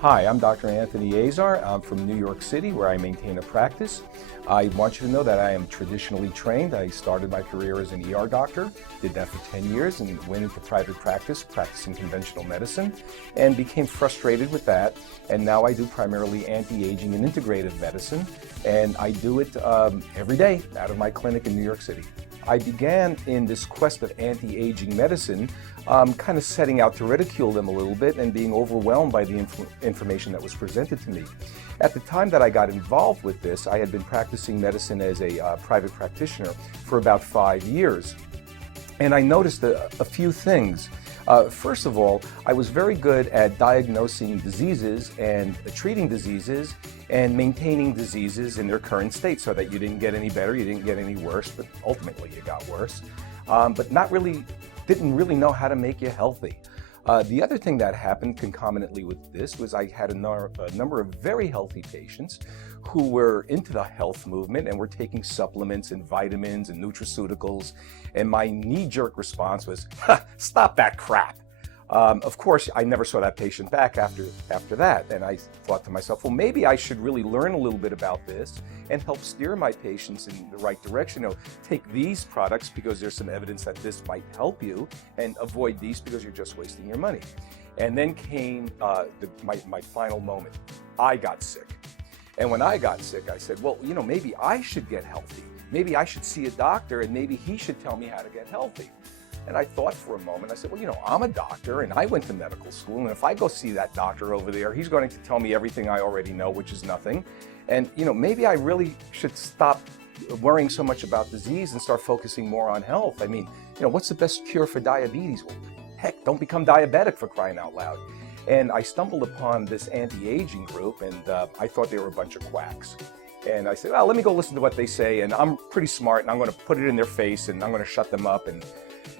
Hi, I'm Dr. Anthony Azar. I'm from New York City, where I maintain a practice. I want you to know that I am traditionally trained. I started my career as an ER doctor, did that for 10 years, and went into private practice, practicing conventional medicine, and became frustrated with that. And now I do primarily anti-aging and integrative medicine, and I do it every day out of my clinic in New York City. I began in this quest of anti-aging medicine, kind of setting out to ridicule them a little bit and being overwhelmed by the information that was presented to me. At the time that I got involved with this, I had been practicing medicine as a private practitioner for about 5 years. And I noticed a few things. First of all, I was very good at diagnosing diseases and treating diseases and maintaining diseases in their current state so that you didn't get any better, you didn't get any worse, but ultimately you got worse. But didn't really know how to make you healthy. The other thing that happened concomitantly with this was I had a number of very healthy patients who were into the health movement and were taking supplements and vitamins and nutraceuticals, and my knee-jerk response was, stop that crap. Of course, I never saw that patient back after that, and I thought to myself, well, maybe I should really learn a little bit about this and help steer my patients in the right direction. You know, take these products because there's some evidence that this might help you, and avoid these because you're just wasting your money. And then came my final moment. I got sick. And when I got sick, I said, well, you know, maybe I should get healthy. Maybe I should see a doctor, and maybe he should tell me how to get healthy. And I thought for a moment, I said, well, you know, I'm a doctor and I went to medical school, and if I go see that doctor over there, he's going to tell me everything I already know, which is nothing. And, you know, maybe I really should stop worrying so much about disease and start focusing more on health. I mean, you know, what's the best cure for diabetes? Well, heck, don't become diabetic, for crying out loud. And I stumbled upon this anti-aging group, and I thought they were a bunch of quacks. And I said, well, let me go listen to what they say, and I'm pretty smart, and I'm going to put it in their face, and I'm going to shut them up. And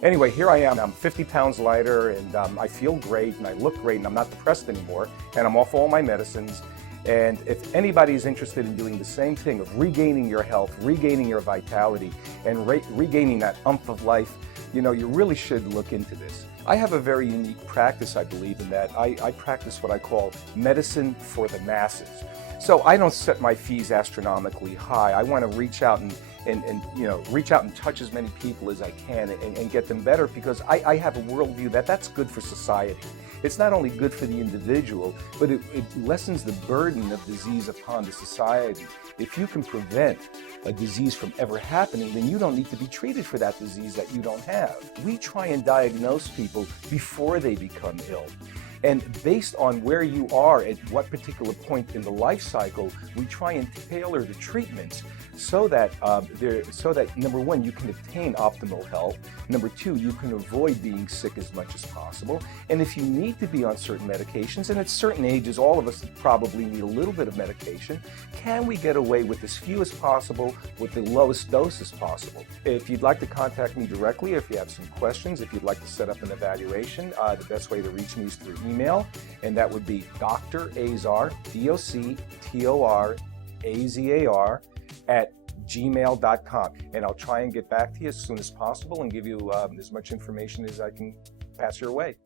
anyway, here I am. I'm 50 pounds lighter, and I feel great, and I look great, and I'm not depressed anymore, and I'm off all my medicines. And if anybody's interested in doing the same thing of regaining your health, regaining your vitality, and regaining that umph of life, you know, you really should look into this. I have a very unique practice, I believe, in that I practice what I call medicine for the masses. So I don't set my fees astronomically high. I want to reach out and reach out and touch as many people as I can and get them better, because I have a worldview that's good for society. It's not only good for the individual, but it lessens the burden of disease upon the society. If you can prevent a disease from ever happening, then you don't need to be treated for that disease that you don't have. We try and diagnose people before they become ill. And based on where you are at what particular point in the life cycle, we try and tailor the treatments so that number one, you can attain optimal health. Number two, you can avoid being sick as much as possible. And if you need to be on certain medications, and at certain ages, all of us probably need a little bit of medication, can we get away with as few as possible with the lowest dose as possible? If you'd like to contact me directly, if you have some questions, if you'd like to set up an evaluation, the best way to reach me is through email, and that would be Dr. Azar, DoctorAzar, at gmail.com. And I'll try and get back to you as soon as possible and give you as much information as I can pass your way.